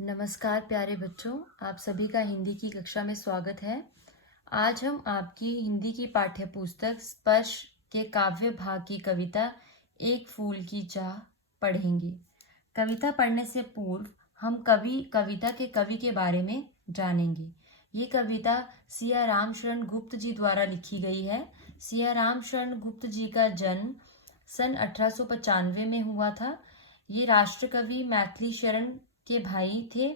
नमस्कार प्यारे बच्चों, आप सभी का हिंदी की कक्षा में स्वागत है। आज हम आपकी हिंदी की पाठ्य पुस्तक स्पर्श के काव्य भाग की कविता एक फूल की चाह पढ़ेंगे। कविता पढ़ने से पूर्व हम कविता के कवि के बारे में जानेंगे। ये कविता सिया रामशरण गुप्त जी द्वारा लिखी गई है। सिया रामशरण गुप्त जी का जन्म सन 1895 में हुआ था। ये राष्ट्रकवि मैथिली शरण के भाई थे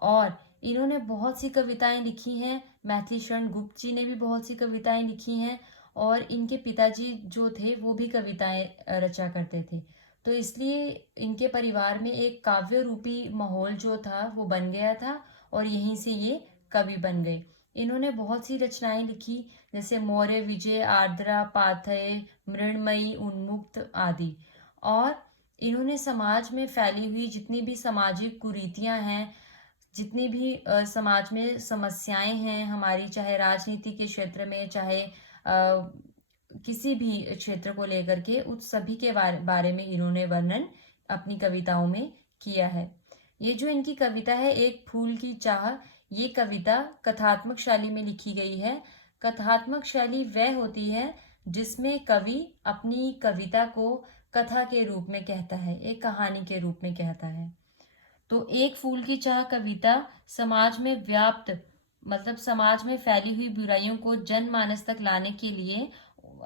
और इन्होंने बहुत सी कविताएं लिखी हैं। मैथिली शरण गुप्त जी ने भी बहुत सी कविताएं लिखी हैं और इनके पिताजी जो थे वो भी कविताएं रचा करते थे। तो इसलिए इनके परिवार में एक काव्य रूपी माहौल जो था वो बन गया था और यहीं से ये कवि बन गए। इन्होंने बहुत सी रचनाएं लिखी, जैसे मौर्य विजय, आर्द्रा, पाथेय, मृण्मयी, उन्मुक्त आदि। और इन्होंने समाज में फैली हुई जितनी भी सामाजिक कुरीतियां हैं, जितनी भी समाज में समस्याएं हैं हमारी, चाहे राजनीति के क्षेत्र में, चाहे किसी भी क्षेत्र को लेकर के, उस सभी के बारे में इन्होंने वर्णन अपनी कविताओं में किया है। ये जो इनकी कविता है एक फूल की चाह, ये कविता कथात्मक शैली में लिखी गई है। कथात्मक शैली वह होती है जिसमें कवि अपनी कविता को कथा के रूप में कहता है, एक कहानी के रूप में कहता है। तो एक फूल की चाह कविता समाज में व्याप्त, मतलब समाज में फैली हुई बुराइयों को जनमानस तक लाने के लिए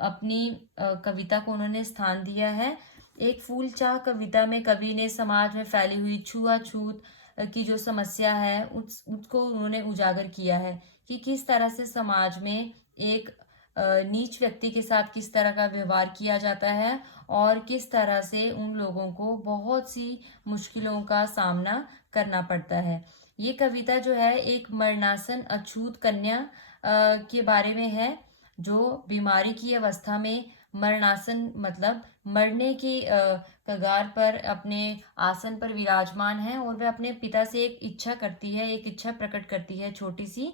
अपनी कविता को उन्होंने स्थान दिया है। एक फूल चाह कविता में कवि ने समाज में फैली हुई छुआछूत की जो समस्या है उसको उन्होंने उजागर किया है कि किस तरह से समाज में एक नीच व्यक्ति के साथ किस तरह का व्यवहार किया जाता है और किस तरह से उन लोगों को बहुत सी मुश्किलों का सामना करना पड़ता है। ये कविता जो है एक मरणासन अछूत कन्या के बारे में है, जो बीमारी की अवस्था में, मरणासन मतलब मरने की कगार पर अपने आसन पर विराजमान है और वह अपने पिता से एक इच्छा करती है, एक इच्छा प्रकट करती है छोटी सी,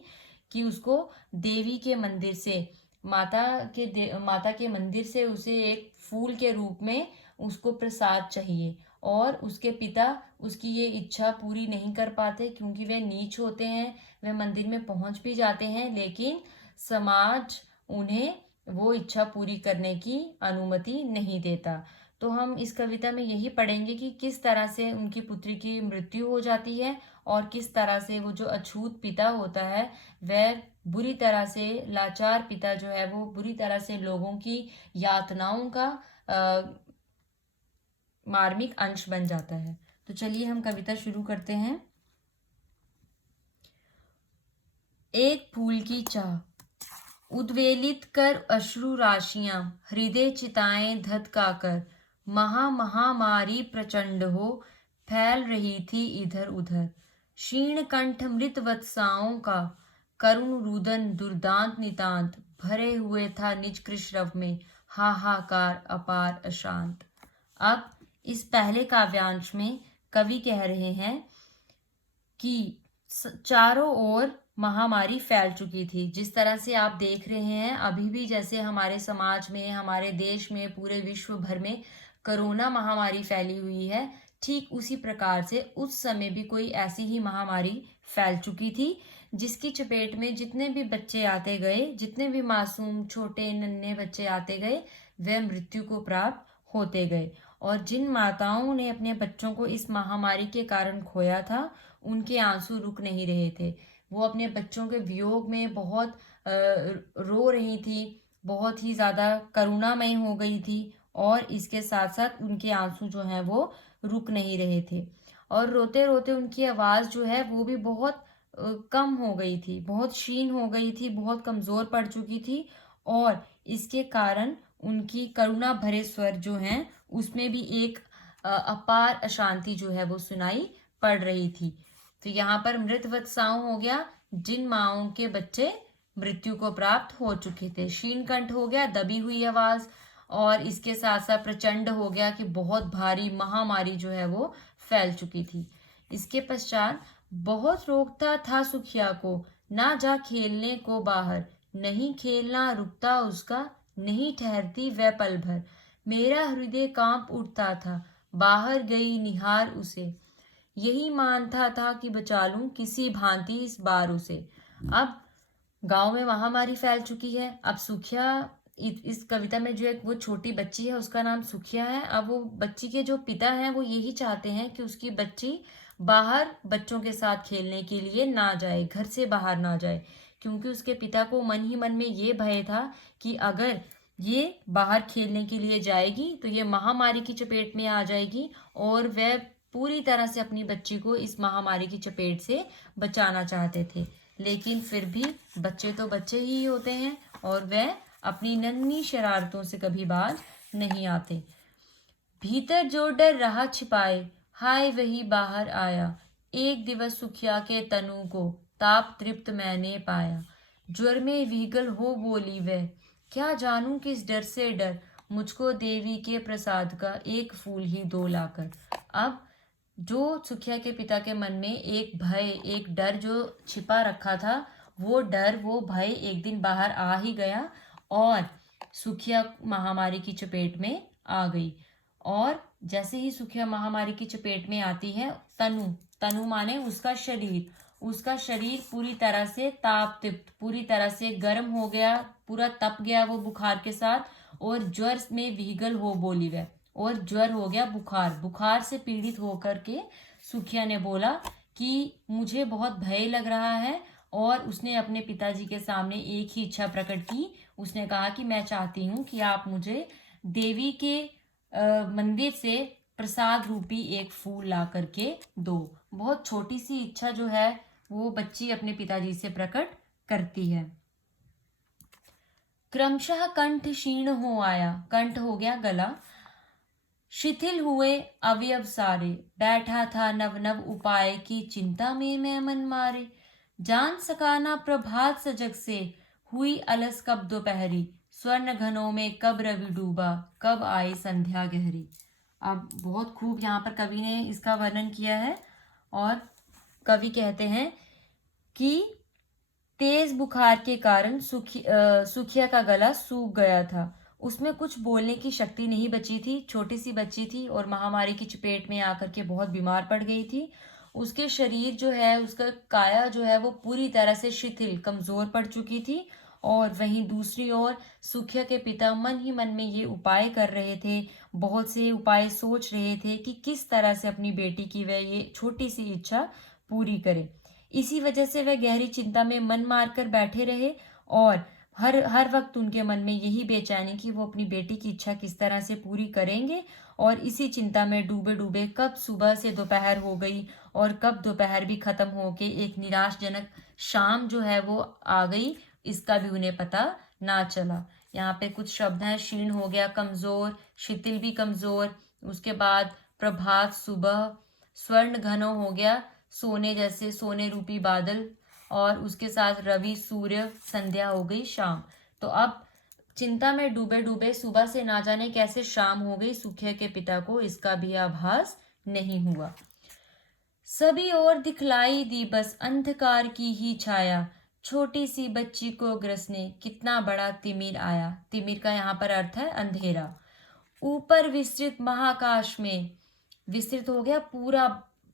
कि उसको देवी के मंदिर से, माता के मंदिर से उसे एक फूल के रूप में उसको प्रसाद चाहिए। और उसके पिता उसकी ये इच्छा पूरी नहीं कर पाते क्योंकि वे नीच होते हैं। वे मंदिर में पहुंच भी जाते हैं लेकिन समाज उन्हें वो इच्छा पूरी करने की अनुमति नहीं देता। तो हम इस कविता में यही पढ़ेंगे कि किस तरह से उनकी पुत्री की मृत्यु हो जाती है और किस तरह से वो जो अछूत पिता होता है वह बुरी तरह से, लाचार पिता जो है वो बुरी तरह से लोगों की यातनाओं का मार्मिक अंश बन जाता है। तो चलिए हम कविता शुरू करते हैं। एक फूल की चाह। उद्वेलित कर अश्रु राशियां, हृदय चिताएं धधकाकर, महामारी प्रचंड हो फैल रही थी इधर उधर। क्षीण कंठ मृत वत्साओं का करुण रुदन दुर्दांत नितांत, भरे हुए था निज कृष्णव में हाहाकार अपार अशांत। अब इस पहले काव्यांश में कवि कह रहे हैं कि चारों ओर महामारी फैल चुकी थी। जिस तरह से आप देख रहे हैं अभी भी, जैसे हमारे समाज में, हमारे देश में, पूरे विश्व भर में कोरोना महामारी फैली हुई है, ठीक उसी प्रकार से उस समय भी कोई ऐसी ही महामारी फैल चुकी थी जिसकी चपेट में जितने भी बच्चे आते गए, जितने भी मासूम छोटे नन्हे बच्चे आते गए, वे मृत्यु को प्राप्त होते गए। और जिन माताओं ने अपने बच्चों को इस महामारी के कारण खोया था, उनके आंसू रुक नहीं रहे थे। वो अपने बच्चों के वियोग में बहुत रो रही थी, बहुत ही ज़्यादा करुणामय हो गई थी और इसके साथ साथ उनके आंसू जो हैं वो रुक नहीं रहे थे। और रोते रोते उनकी आवाज़ जो है वो भी बहुत कम हो गई थी, बहुत क्षीण हो गई थी, बहुत कमज़ोर पड़ चुकी थी। और इसके कारण उनकी करुणा भरे स्वर जो हैं उसमें भी एक अपार अशांति जो है वो सुनाई पड़ रही थी। तो यहाँ पर मृत वत्साओं हो गया जिन माओं के बच्चे मृत्यु को प्राप्त हो चुके थे, शीनकंठ हो गया दबी हुई आवाज, और इसके साथ साथ प्रचंड हो गया कि बहुत भारी महामारी जो है वो फैल चुकी थी। इसके पश्चात बहुत रोकता था सुखिया को, ना जा खेलने को बाहर, नहीं खेलना रुकता उसका, नहीं ठहरती वह पल भर। मेरा हृदय कांप उठता था, बाहर गई निहार उसे, यही मानता था कि बचा लूं किसी भांति इस बार उसे। अब गांव में महामारी फैल चुकी है। अब सुखिया, इस कविता में जो एक वो छोटी बच्ची है उसका नाम सुखिया है। अब वो बच्ची के जो पिता हैं वो यही चाहते हैं कि उसकी बच्ची बाहर बच्चों के साथ खेलने के लिए ना जाए, घर से बाहर ना जाए, क्योंकि उसके पिता को मन ही मन में ये भय था कि अगर ये बाहर खेलने के लिए जाएगी तो ये महामारी की चपेट में आ जाएगी, और वह पूरी तरह से अपनी बच्ची को इस महामारी की चपेट से बचाना चाहते थे। लेकिन फिर भी बच्चे तो बच्चे ही होते हैं और वह अपनी नन्ही शरारतों से कभी बाज नहीं आते। भीतर जो डर रहा छिपाए, हाय वही बाहर आया। एक दिवस सुखिया के तनु को ताप तृप्त मैंने पाया। ज्वर में विहगल हो बोली वह, क्या जानूं किस डर से डर, मुझको देवी के प्रसाद का एक फूल ही दो लाकर। अब जो सुखिया के पिता के मन में एक भय, एक डर जो छिपा रखा था, वो डर, वो भय एक दिन बाहर आ ही गया और सुखिया महामारी की चपेट में आ गई। और जैसे ही सुखिया महामारी की चपेट में आती है, तनु, तनु माने उसका शरीर, उसका शरीर पूरी तरह से ताप तृप्त, पूरी तरह से गर्म हो गया, पूरा तप गया वो बुखार के साथ, और ज्वर में विहगल हो बोली वह, और ज्वर हो गया, बुखार, बुखार से पीड़ित होकर के सुखिया ने बोला कि मुझे बहुत भय लग रहा है। और उसने अपने पिताजी के सामने एक ही इच्छा प्रकट की। उसने कहा कि मैं चाहती हूँ कि आप मुझे देवी के मंदिर से प्रसाद रूपी एक फूल ला करके दो। बहुत छोटी सी इच्छा जो है वो बच्ची अपने पिताजी से प्रकट करती है। क्रमशः कंठ क्षीण हो आया, कंठ हो गया गला, शिथिल हुए अवयव सारे, बैठा था नव नव उपाय की चिंता में मैं मन मारे। जान सका ना प्रभात सजग से, हुई अलस कब दोपहरी, स्वर्ण घनों में कब रवि डूबा, कब आई संध्या गहरी। अब बहुत खूब यहाँ पर कवि ने इसका वर्णन किया है। और कवि कहते हैं कि तेज बुखार के कारण सुखिया का गला सूख गया था। उसमें कुछ बोलने की शक्ति नहीं बची थी, छोटी सी बच्ची थी और महामारी की चपेट में आकर के बहुत बीमार पड़ गई थी। उसके शरीर जो है, उसका काया जो है वो पूरी तरह से शिथिल, कमजोर पड़ चुकी थी। और वहीं दूसरी ओर सुखिया के पिता मन ही मन में ये उपाय कर रहे थे, बहुत से उपाय सोच रहे थे कि किस तरह से अपनी बेटी की वह ये छोटी सी इच्छा पूरी करे। इसी वजह से वह गहरी चिंता में मन मारकर बैठे रहे और हर हर वक्त उनके मन में यही बेचैनी कि वो अपनी बेटी की इच्छा किस तरह से पूरी करेंगे। और इसी चिंता में डूबे डूबे कब सुबह से दोपहर हो गई और कब दोपहर भी खत्म होके एक निराशजनक शाम जो है वो आ गई, इसका भी उन्हें पता ना चला। यहाँ पे कुछ शब्द हैं, क्षीण हो गया, कमजोर, शिथिल भी कमजोर, उसके बाद प्रभात सुबह, स्वर्ण घनो हो गया, सोने जैसे सोने रूपी बादल, और उसके साथ रवि सूर्य, संध्या हो गई शाम। तो अब चिंता में डूबे डूबे सुबह से ना जाने कैसे शाम हो गई, सुखिया के पिता को इसका भी आभास नहीं हुआ। सभी ओर दिखलाई दी बस अंधकार की ही छाया, छोटी सी बच्ची को ग्रसने कितना बड़ा तिमिर आया। तिमिर का यहाँ पर अर्थ है अंधेरा। ऊपर विस्तृत महाकाश में, विस्तृत हो गया पूरा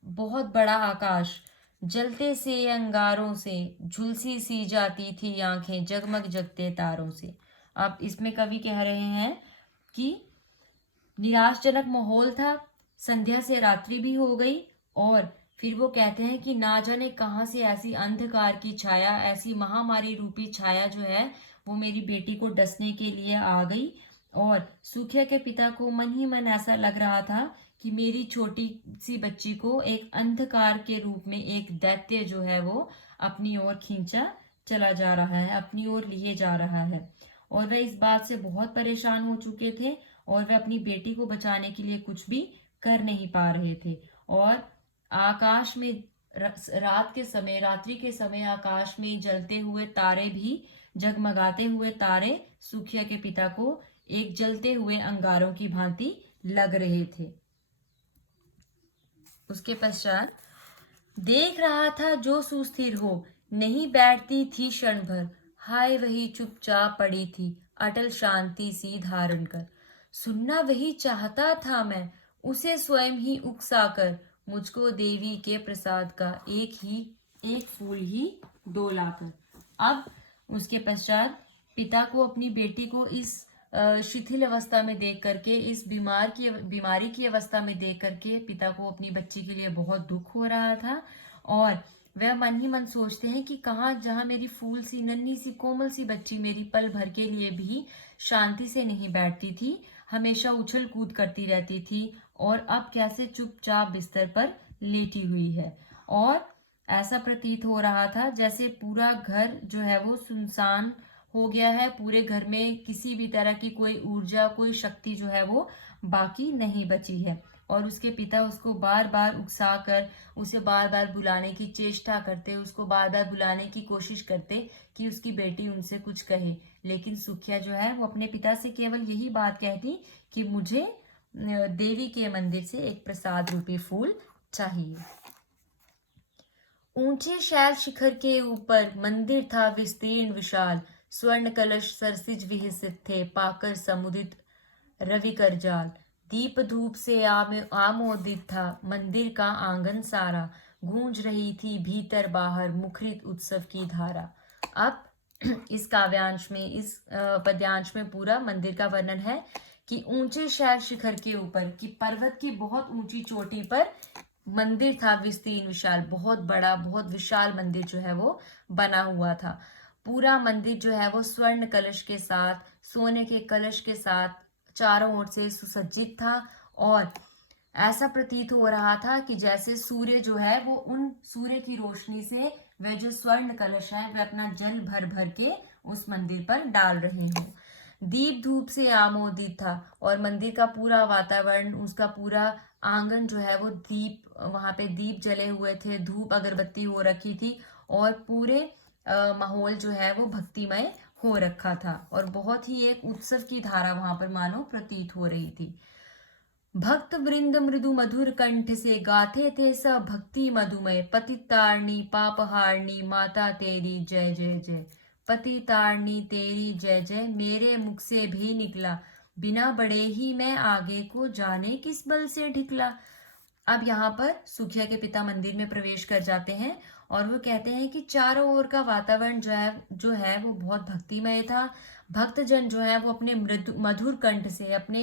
बहुत बड़ा आकाश, जलते से अंगारों से झुलसी सी जाती थी आंखें जगमग जगते तारों से। अब इसमें कवि कह रहे हैं कि निराशजनक माहौल था, संध्या से रात्रि भी हो गई, और फिर वो कहते हैं कि ना जाने कहाँ से ऐसी अंधकार की छाया, ऐसी महामारी रूपी छाया जो है वो मेरी बेटी को डसने के लिए आ गई। और सुखिया के पिता को मन ही मन ऐसा लग रहा था कि मेरी छोटी सी बच्ची को एक अंधकार के रूप में एक दैत्य जो है वो अपनी ओर खींचा चला जा रहा है, अपनी ओर लिए जा रहा है। और वह इस बात से बहुत परेशान हो चुके थे और वे अपनी बेटी को बचाने के लिए कुछ भी कर नहीं पा रहे थे। और आकाश में रात के समय, रात्रि के समय आकाश में जलते हुए तारे भी, जगमगाते हुए तारे सुखिया के पिता को एक जलते हुए अंगारों की भांति लग रहे थे। उसके पश्चात, देख रहा था जो सुस्थिर हो, नहीं बैठती थी क्षण भर, हाय वही चुपचाप पड़ी थी अटल शांति सी धारण कर। सुनना वही चाहता था मैं, उसे स्वयं ही उकसा कर, मुझको देवी के प्रसाद का एक फूल ही दो लाकर। अब उसके पश्चात पिता को अपनी बेटी को इस शिथिल अवस्था में देख करके, इस बीमारी की अवस्था में देख करके पिता को अपनी बच्ची के लिए बहुत दुख हो रहा था। और वह मन ही मन सोचते हैं कि कहाँ, जहाँ मेरी फूल सी नन्ही सी कोमल सी बच्ची मेरी पल भर के लिए भी शांति से नहीं बैठती थी, हमेशा उछल कूद करती रहती थी, और अब कैसे चुपचाप बिस्तर पर लेटी हुई है। और ऐसा प्रतीत हो रहा था जैसे पूरा घर जो है वो सुनसान हो गया है, पूरे घर में किसी भी तरह की कोई ऊर्जा, कोई शक्ति जो है वो बाकी नहीं बची है। और उसके पिता उसको बार बार उकसा कर, उसे बार बार बुलाने की चेष्टा करते, उसको बार बार बुलाने की कोशिश करते कि उसकी बेटी उनसे कुछ कहे। लेकिन सुखिया जो है वो अपने पिता से केवल यही बात कहती कि मुझे देवी के मंदिर से एक प्रसाद रूपी फूल चाहिए। ऊंचे शैल शिखर के ऊपर मंदिर था विस्तीर्ण विशाल, स्वर्ण कलश सरसिज विहसित थे, पाकर समुदित रवि कर जाल। दीप धूप से आमोदित था मंदिर का आंगन सारा, गूंज रही थी भीतर बाहर मुखरित उत्सव की धारा। अब इस काव्यांश में, इस पद्यांश में पूरा मंदिर का वर्णन है कि ऊंचे शैल शिखर के ऊपर, कि पर्वत की बहुत ऊंची चोटी पर मंदिर था विस्तीर्ण विशाल, बहुत बड़ा, बहुत विशाल मंदिर जो है वो बना हुआ था। पूरा मंदिर जो है वो स्वर्ण कलश के साथ, सोने के कलश के साथ चारों ओर से सुसज्जित था। और ऐसा प्रतीत हो रहा था कि जैसे सूर्य जो है वो उन सूर्य की रोशनी से वह जो स्वर्ण कलश है वह अपना जल भर भर के उस मंदिर पर डाल रहे हो। दीप धूप से आमोदित था, और मंदिर का पूरा वातावरण, उसका पूरा आंगन जो है वो वहां पे दीप जले हुए थे, धूप अगरबत्ती हो रखी थी, और पूरे माहौल जो है वो भक्तिमय हो रखा था, और बहुत ही एक उत्सव की धारा वहां पर मानो प्रतीत हो रही थी। भक्त वृंद मृदु मधुर कंठ से गाते थे सब भक्ति मधुमय, पतितारणी पापहारणी माता तेरी जय जय जय। पतितारणी तेरी जय जय मेरे मुख से भी निकला, बिना बड़े ही मैं आगे को जाने किस बल से ढिकला। अब यहाँ पर सुखिया के पिता मंदिर में प्रवेश कर जाते हैं, और वो कहते हैं कि चारों ओर का वातावरण जो है वो बहुत भक्तिमय था। भक्तजन जो है वो अपने मधुर कंठ से, अपने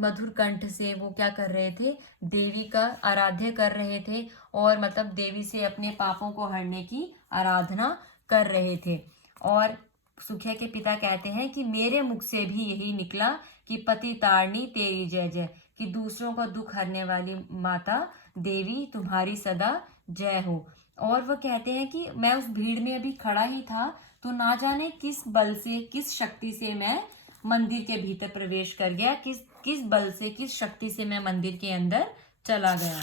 मधुर कंठ से वो क्या कर रहे थे, देवी का आराध्य कर रहे थे, और मतलब देवी से अपने पापों को हरने की आराधना कर रहे थे। और सुखिया के पिता कहते हैं कि मेरे मुख से भी यही निकला कि पति तारणी तेरी जय जय, कि दूसरों का दुख हरने वाली माता देवी तुम्हारी सदा जय हो। और वह कहते हैं कि मैं उस भीड़ में अभी खड़ा ही था, तो ना जाने किस बल से, किस शक्ति से मैं मंदिर के भीतर प्रवेश कर गया, किस बल से, किस शक्ति से मैं मंदिर के अंदर चला गया।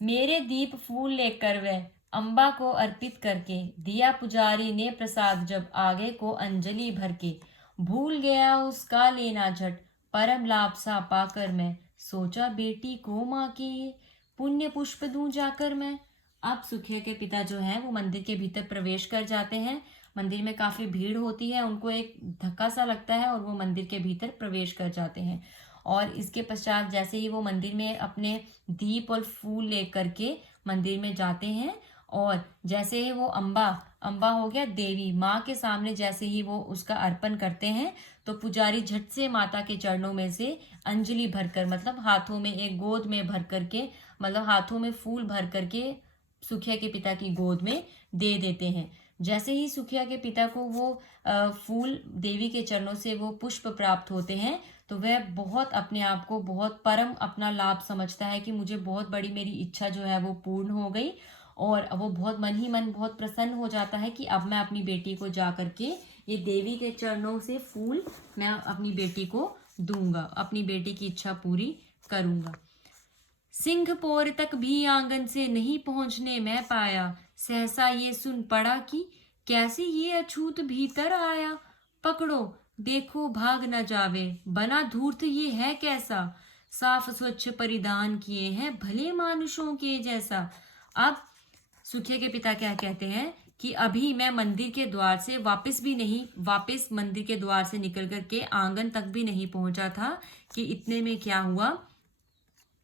मेरे दीप फूल लेकर वह अम्बा को अर्पित करके, दिया पुजारी ने प्रसाद जब आगे को अंजलि भर के, भूल गया उसका लेना झट परम लाभ सा पाकर मैं, सोचा बेटी को माँ के ये पुण्य पुष्प दूं जाकर मैं। अब सुखिया के पिता जो हैं वो मंदिर के भीतर प्रवेश कर जाते हैं। मंदिर में काफी भीड़ होती है, उनको एक धक्का सा लगता है और वो मंदिर के भीतर प्रवेश कर जाते हैं। और इसके पश्चात जैसे ही वो मंदिर में अपने दीप और फूल लेकर के मंदिर में जाते हैं, और जैसे ही वो अम्बा हो गया देवी माँ के सामने, जैसे ही वो उसका अर्पण करते हैं, तो पुजारी झट से माता के चरणों में से अंजलि भरकर, मतलब हाथों में, एक गोद में भर करके, मतलब हाथों में फूल भर करके सुखिया के पिता की गोद में दे देते हैं। जैसे ही सुखिया के पिता को वो फूल देवी के चरणों से वो पुष्प प्राप्त होते हैं, तो वह बहुत अपने आप को बहुत परम अपना लाभ समझता है कि मुझे बहुत बड़ी मेरी इच्छा जो है वो पूर्ण हो गई। और वो बहुत मन ही मन बहुत प्रसन्न हो जाता है कि अब मैं अपनी बेटी को जा करके ये देवी के चरणों से फूल मैं अपनी बेटी को दूंगा, अपनी बेटी की इच्छा पूरी करूंगा। सिंहपोर तक भी आंगन से नहीं पहुंचने मैं पाया, सहसा ये सुन पड़ा कि कैसे ये अछूत भीतर आया। पकड़ो देखो भाग न जावे, बना धूर्त ये है कैसा, साफ स्वच्छ परिधान किए हैं भले मानुषों के जैसा। अब सुखिया के पिता क्या कहते हैं कि अभी मैं मंदिर के द्वार से वापस मंदिर के द्वार से निकल करके आंगन तक भी नहीं पहुंचा था कि इतने में क्या हुआ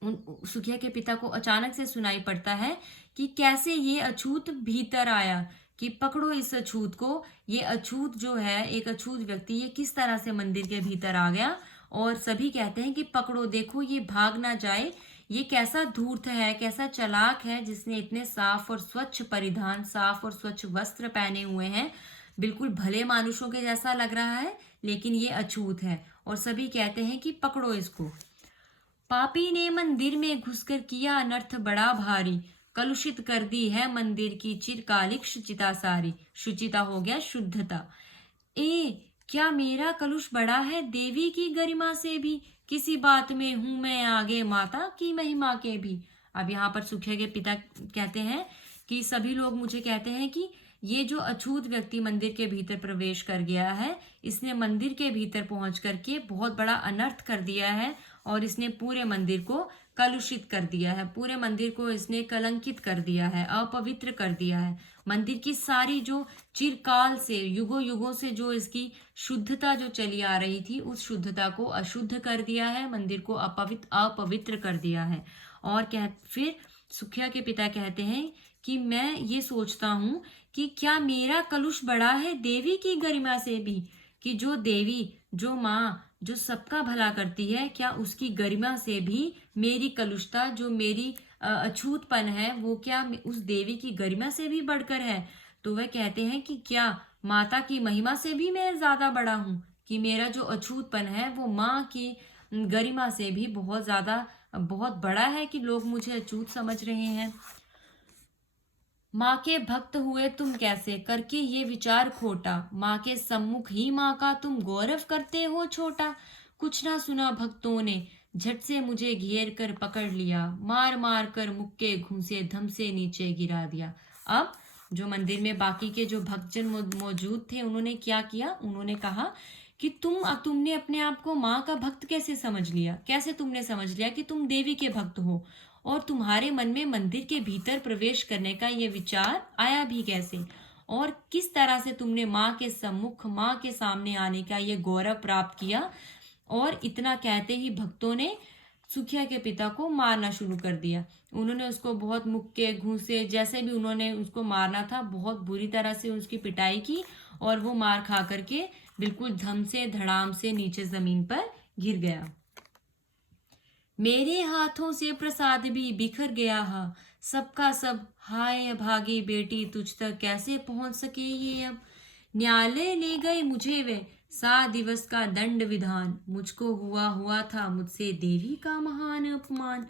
सुखिया के पिता को अचानक से सुनाई पड़ता है कि कैसे ये अछूत भीतर आया, कि पकड़ो इस अछूत को। ये अछूत जो है, एक अछूत व्यक्ति, ये किस तरह से मंदिर के भीतर आ गया। और सभी कहते हैं कि पकड़ो, देखो ये भाग ना जाए, ये कैसा धूर्त है, कैसा चालाक है, जिसने इतने साफ और स्वच्छ परिधान, साफ और स्वच्छ वस्त्र पहने हुए हैं, बिल्कुल भले मानुषों के जैसा लग रहा है, लेकिन ये अछूत है। और सभी कहते हैं कि पकड़ो इसको। पापी ने मंदिर में घुसकर किया अनर्थ बड़ा भारी, कलुषित कर दी है मंदिर की चिरकालिक शुचिता सारी। शुचिता हो गया शुद्धता। क्या मेरा कलुष बड़ा है देवी की गरिमा से भी, किसी बात में हूं मैं आगे माता की महिमा के भी। अब यहाँ पर सुखिया के पिता कहते हैं कि सभी लोग मुझे कहते हैं कि ये जो अछूत व्यक्ति मंदिर के भीतर प्रवेश कर गया है, इसने मंदिर के भीतर पहुंच करके बहुत बड़ा अनर्थ कर दिया है, और इसने पूरे मंदिर को कलुषित कर दिया है, पूरे मंदिर को इसने कलंकित कर दिया है, अपवित्र कर दिया है। मंदिर की सारी जो चिरकाल से, युगों युगों से जो इसकी शुद्धता जो चली आ रही थी, उस शुद्धता को अशुद्ध कर दिया है, मंदिर को अपवित्र कर दिया है। और फिर सुखिया के पिता कहते हैं कि मैं ये सोचता हूँ कि क्या मेरा कलुष बड़ा है देवी की गरिमा से भी, कि जो देवी, जो माँ, जो सबका भला करती है, क्या उसकी गरिमा से भी मेरी कलुषता, जो मेरी अछूतपन है, वो क्या उस देवी की गरिमा से भी बढ़कर है। तो वह कहते हैं कि क्या माता की महिमा से भी मैं ज्यादा बड़ा हूँ, कि मेरा जो अछूतपन है वो माँ की गरिमा से भी बहुत ज्यादा, बहुत बड़ा है, कि लोग मुझे अछूत समझ रहे हैं। माँ के भक्त हुए तुम कैसे, करके ये विचार खोटा, माँ के सम्मुख ही माँ का तुम गौरव करते हो छोटा। कुछ ना सुना भक्तों ने, झट से मुझे घेर कर पकड़ लिया, मार मार कर मुक्के घूंसे धम से नीचे गिरा दिया। अब जो मंदिर में बाकी के जो भक्तजन मौजूद थे, उन्होंने क्या किया, उन्होंने कहा कि तुमने अपने आप को माँ का भक्त कैसे समझ लिया, कैसे तुमने समझ लिया कि तुम देवी के भक्त हो, और तुम्हारे मन में मंदिर के भीतर प्रवेश करने का ये विचार आया भी कैसे, और किस तरह से तुमने माँ के सम्मुख, माँ के सामने आने का ये गौरव प्राप्त किया। और इतना कहते ही भक्तों ने सुखिया के पिता को मारना शुरू कर दिया। उन्होंने उसको बहुत मुक्के घूंसे, जैसे भी उन्होंने उसको मारना था, बहुत बुरी तरह से उसकी पिटाई की, और वो मार खा करके बिल्कुल धम से धड़ाम से नीचे जमीन पर गिर गया। मेरे हाथों से प्रसाद भी बिखर गया हा, सबका सब, हाय भागी बेटी तुझ तक कैसे पहुंच सके ये अब। न्यायालय ले गए मुझे वे, 7 दिवस का दंड विधान, मुझको हुआ हुआ था मुझसे देवी का महान अपमान।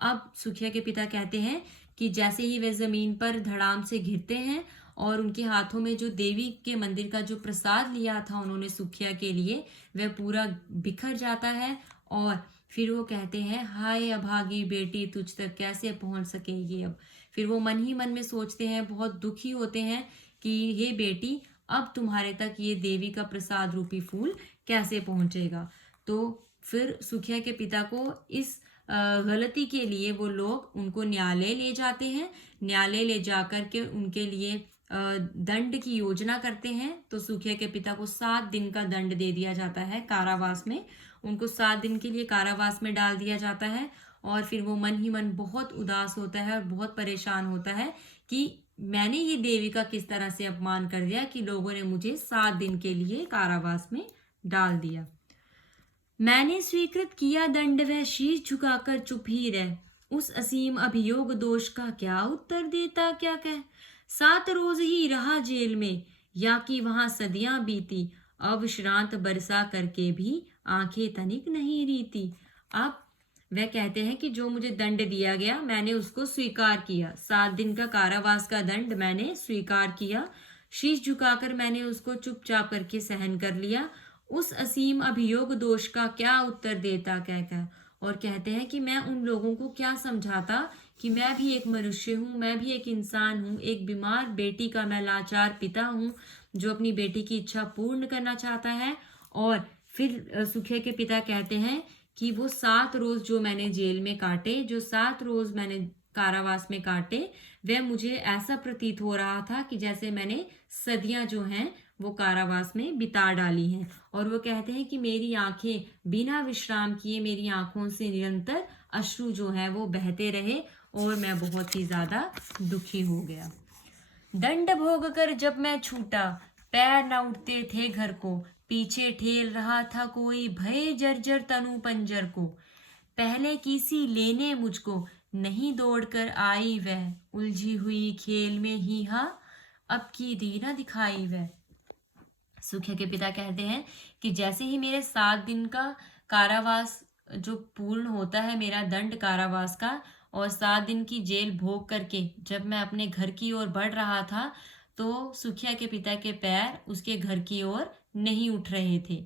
अब सुखिया के पिता कहते हैं कि जैसे ही वे जमीन पर धड़ाम से गिरते हैं, और उनके हाथों में जो देवी के मंदिर का जो प्रसाद लिया था उन्होंने सुखिया के लिए, वह पूरा बिखर जाता है। और फिर वो कहते हैं, हाय अभागी बेटी तुझ तक कैसे पहुंच सकेगी अब। फिर वो मन ही मन में सोचते हैं, बहुत दुखी होते हैं कि हे बेटी, अब तुम्हारे तक ये देवी का प्रसाद रूपी फूल कैसे पहुंचेगा। तो फिर सुखिया के पिता को इस गलती के लिए वो लोग उनको न्यायालय ले जाते हैं। न्यायालय ले जाकर के उनके लिए दंड की योजना करते हैं। तो सुखिया के पिता को 7 दिन का दंड दे दिया जाता है कारावास में। उनको 7 दिन के लिए कारावास में डाल दिया जाता है। और फिर वो मन ही मन बहुत उदास होता है और बहुत परेशान होता है कि मैंने ये देवी का किस तरह से अपमान कर दिया कि लोगों ने मुझे 7 दिन के लिए कारावास में डाल दिया। मैंने स्वीकृत किया दंड, वह शीश झुकाकर चुप ही रह, उस असीम अभियोग दोष का क्या उत्तर देता क्या कह। 7 रोज ही रहा जेल में, या कि वहां सदियां बीती, अविश्रांत बरसा करके भी आंखें तनिक नहीं रीती। अब वह कहते हैं कि जो मुझे दंड दिया गया मैंने उसको स्वीकार किया, 7 दिन का कारावास का दंड मैंने स्वीकार किया, शीश झुकाकर मैंने उसको चुपचाप करके सहन कर लिया। उस असीम अभियोग दोष का क्या उत्तर देता कहकर। और कहते हैं कि मैं उन लोगों को क्या समझाता कि मैं भी एक मनुष्य हूँ, मैं भी एक इंसान हूँ, एक बीमार बेटी का मैं लाचार पिता हूँ जो अपनी बेटी की इच्छा पूर्ण करना चाहता है। और फिर सुखिया के पिता कहते हैं कि वो 7 रोज जो मैंने जेल में काटे, जो 7 रोज मैंने कारावास में काटे, वह मुझे ऐसा प्रतीत हो रहा था कि जैसे मैंने सदियां जो हैं वो कारावास में बिता डाली हैं। और वो कहते हैं कि मेरी आंखें बिना विश्राम किए, मेरी आंखों से निरंतर अश्रु जो है वो बहते रहे और मैं बहुत ही ज्यादा दुखी हो गया। दंड भोग कर जब मैं छूटा, पैर न उठते थे घर को, पीछे ठेल रहा था कोई, भय जर्जर तनु पंजर को। पहले किसी लेने मुझको, नहीं दौड़कर आई वह, उलझी हुई खेल में ही हा, अब की दी न दिखाई वह। सुखिया के पिता कहते हैं कि जैसे ही मेरे 7 दिन का कारावास जो पूर्ण होता है, मेरा दंड कारावास का, और 7 दिन की जेल भोग करके जब मैं अपने घर की ओर बढ़ रहा था, तो सुखिया के पिता के पैर उसके घर की ओर नहीं उठ रहे थे।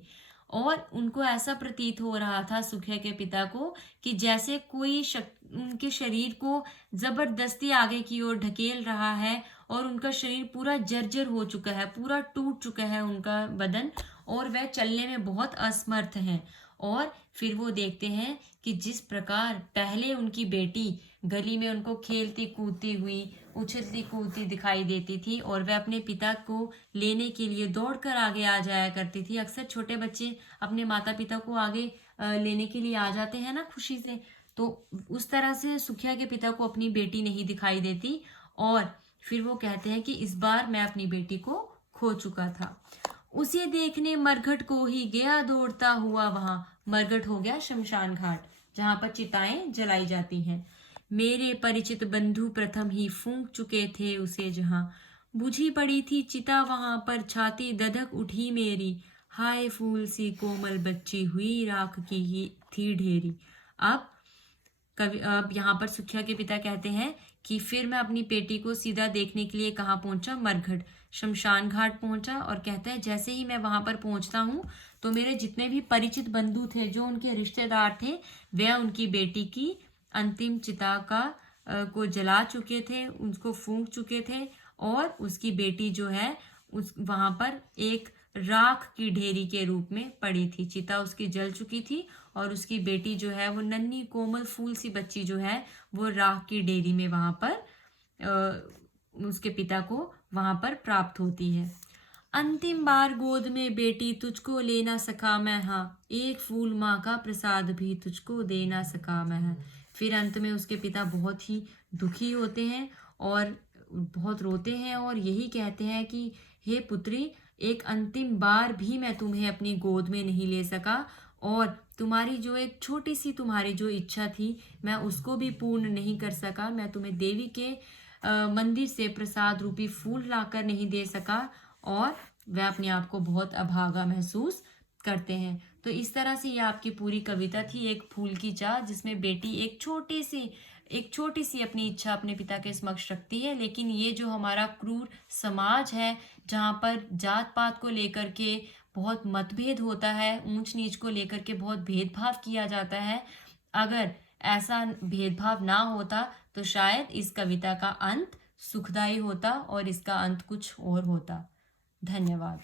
और उनको ऐसा प्रतीत हो रहा था, सुखिया के पिता को, कि जैसे कोई उनके शरीर को जबरदस्ती आगे की ओर ढकेल रहा है और उनका शरीर पूरा जर्जर हो चुका है, पूरा टूट चुका है उनका बदन, और वह चलने में बहुत असमर्थ हैं। और फिर वो देखते हैं कि जिस प्रकार पहले उनकी बेटी गली में उनको खेलती कूदती हुई, उछलती कूदती दिखाई देती थी और वह अपने पिता को लेने के लिए दौड़कर आगे आ जाया करती थी। अक्सर छोटे बच्चे अपने माता पिता को आगे लेने के लिए आ जाते हैं ना, खुशी से। तो उस तरह से सुखिया के पिता को अपनी बेटी नहीं दिखाई देती। और फिर वो कहते हैं कि इस बार मैं अपनी बेटी को खो चुका था। उसे देखने मरघट को ही गया दौड़ता हुआ वहां। मरघट हो गया शमशान घाट, जहां पर चिताएं जलाई जाती हैं। मेरे परिचित बंधु प्रथम ही फूंक चुके थे उसे, जहां बुझी पड़ी थी चिता वहां पर, छाती दधक उठी मेरी। हाय फूल सी कोमल बच्ची हुई, राख की ही थी ढेरी। अब यहाँ पर सुखिया के पिता कहते हैं कि फिर मैं अपनी बेटी को सीधा देखने के लिए कहाँ पहुंचा, मरघट शमशान घाट पहुंचा। और कहता है जैसे ही मैं वहां पर पहुंचता हूँ, तो मेरे जितने भी परिचित बंधु थे, जो उनके रिश्तेदार थे, वे उनकी बेटी की अंतिम चिता को जला चुके थे, उसको फूंक चुके थे। और उसकी बेटी जो है उस वहां पर एक राख की ढेरी के रूप में पड़ी थी। चिता उसकी जल चुकी थी और उसकी बेटी जो है, वो नन्ही कोमल फूल सी बच्ची जो है, वो राख की ढेरी में वहां पर उसके पिता को वहां पर प्राप्त होती है। अंतिम बार गोद में बेटी तुझको ले ना सका मैं, हाँ एक फूल माँ का प्रसाद भी तुझको दे ना सका मैं, हाँ। फिर अंत में उसके पिता बहुत ही दुखी होते हैं और बहुत रोते हैं और यही कहते हैं कि हे पुत्री, एक अंतिम बार भी मैं तुम्हें अपनी गोद में नहीं ले सका, और तुम्हारी जो एक छोटी सी तुम्हारी जो इच्छा थी, मैं उसको भी पूर्ण नहीं कर सका। मैं तुम्हें देवी के मंदिर से प्रसाद रूपी फूल लाकर नहीं दे सका। और वह अपने आप को बहुत अभागा महसूस करते हैं। तो इस तरह से ये आपकी पूरी कविता थी, एक फूल की चाह, जिसमें बेटी एक छोटी सी अपनी इच्छा अपने पिता के समक्ष रखती है। लेकिन ये जो हमारा क्रूर समाज है, जहाँ पर जात पात को लेकर के बहुत मतभेद होता है, ऊंच नीच को लेकर के बहुत भेदभाव किया जाता है, अगर ऐसा भेदभाव ना होता तो शायद इस कविता का अंत सुखदायी होता और इसका अंत कुछ और होता। धन्यवाद।